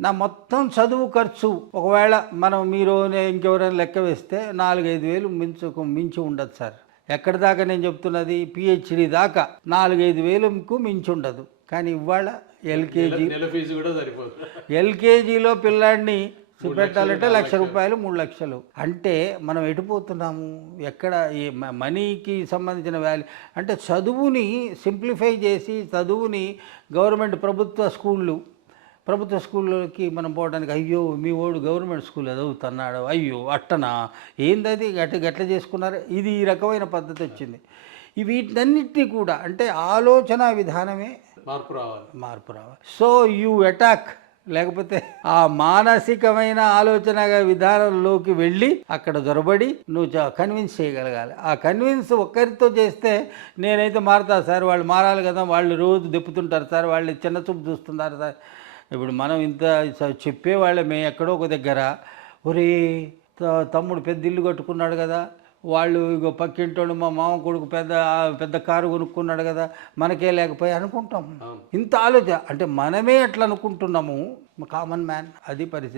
నా మొత్తం చదువు ఖర్చు ఒకవేళ మీరు ఇంకెవరైనా లెక్క వేస్తే 4-5 వేలు మించి ఉండదు సార్. ఎక్కడి దాకా నేను చెప్తున్నది, పిహెచ్డి దాకా 4-5 వేలకు మించి ఉండదు. కానీ ఇవాళ నెల ఫీజు కూడా సరిపోదు. ఎల్కేజీలో పిల్లాడిని పెట్టాలంటే 1,00,000 రూపాయలు, 3 లక్షలు. అంటే మనం ఎటుపోతున్నాము? ఎక్కడ ఈ మనీకి సంబంధించిన వాల్యూ అంటే చదువుని సింప్లిఫై చేసి చదువుని ప్రభుత్వ స్కూళ్ళకి మనం పోవడానికి, అయ్యో మీ వాడు గవర్నమెంట్ స్కూల్లో చదువుతున్నాడు, అయ్యో అట్టనా, ఏందది గట్ల చేసుకున్నారు, ఇది ఈ రకమైన పద్ధతి వచ్చింది. వీటన్నిటినీ కూడా అంటే ఆలోచన విధానమే మార్పు రావాలి. సో యూ అటాక్, లేకపోతే ఆ మానసికమైన ఆలోచన విధానంలోకి వెళ్ళి అక్కడ దొరబడి నువ్వు కన్విన్స్ చేయగలగాలి. ఆ కన్విన్స్ ఒక్కరితో చేస్తే నేనైతే మారుతా సార్, వాళ్ళు మారాలి కదా, వాళ్ళు రోజు దెప్పుతుంటారు సార్, వాళ్ళు చిన్న చూపు చూస్తున్నారు సార్. ఇప్పుడు మనం ఇంత చెప్పేవాళ్ళమే ఎక్కడో ఒక దగ్గర, ఒరే తమ్ముడు పెద్ద ఇల్లు కట్టుకున్నాడు కదా, వాళ్ళు ఇగో పక్కింటోడు మా మామ కొడుకు పెద్ద కారు కొనుక్కున్నాడు కదా, మనకే లేకపోయి అనుకుంటాం. ఇంత ఆలోచన అంటే మనమే ఎట్లా అనుకుంటున్నాము, కామన్ మ్యాన్, అది పరిస్థితి.